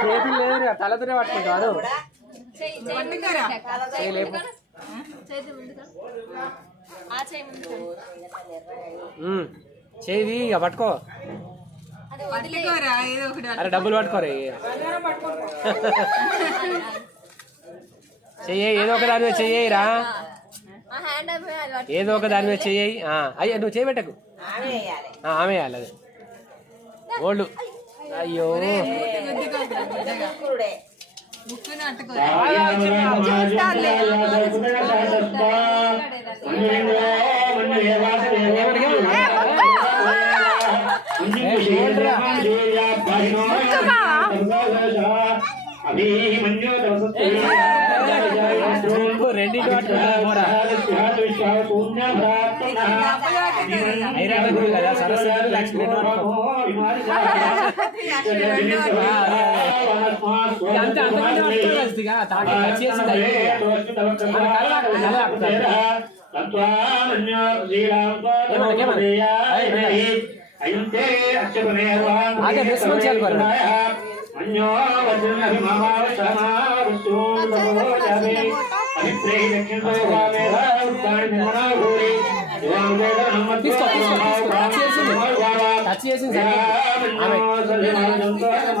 చేతులు లేదు తలతోనే పట్టుకుంటావు చేయి ఇక పట్టుకో అరే డబ్బులు పట్టుకోరే చెయ్యి ఏదో ఒక దాని మీద చెయ్యరా ఏదో ఒక దాని మీద చెయ్యి అయ్యా నువ్వు చేయబెట్టకు ఆమె వేయాలి అదే ఓళ్ళు అయ్యో రెండింటి కదా సరస్వతి లక్ష్మి టచ్ చేసింది